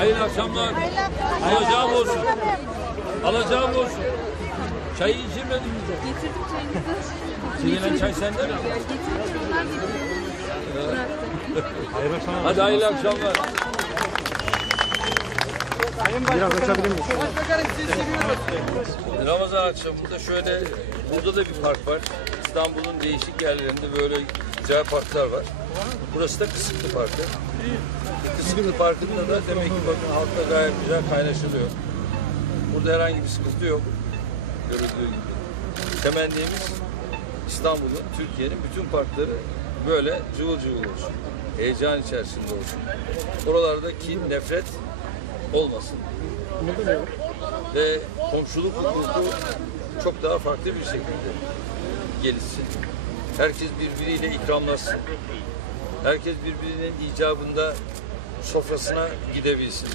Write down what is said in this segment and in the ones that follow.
Hayırlı akşamlar. Alacağım olsun. Alacağım olsun. Çayı içirmedin mi? Getirdim çayınızı. Sinilen çay sende mi? Onlar getirdim. Hadi hayırlı akşamlar. Biraz açabilir miyim? Ramazan akşamında şöyle burada da bir park var. İstanbul'un değişik yerlerinde böyle güzel parklar var. Burası da Kısıklı Parkı. Kısıklı Parkı'nda da demek ki bakın halkla gayet güzel kaynaşılıyor. Burada herhangi bir sıkıntı yok. Görüldüğü gibi. Temennimiz İstanbul'un, Türkiye'nin bütün parkları böyle cıvıl cıvıl olsun. Heyecan içerisinde olsun. Oralarda kin, nefret olmasın ve komşuluk hukuku çok daha farklı bir şekilde gelişsin. Herkes birbiriyle ikramlasın. Herkes birbirinin icabında sofrasına gidebilsin.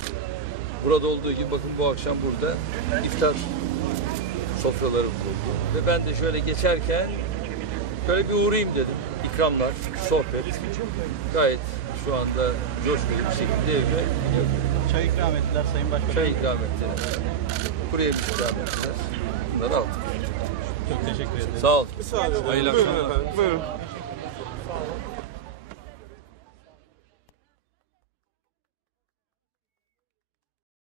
Burada olduğu gibi bakın bu akşam burada iftar sofraları kuruldu. Ve ben de şöyle geçerken böyle bir uğrayayım dedim. İkramlar, sohbet. Gayet şu anda coşkulu bir şekilde evime gidiyorum. Çay ikram ettiler Sayın Başbakan. Çay ikram ettiler. Buraya bir ikram ettiler. Bunları aldık. Çok teşekkür ederim. Sağ ol. Hayırlı akşamlar. Buyurun.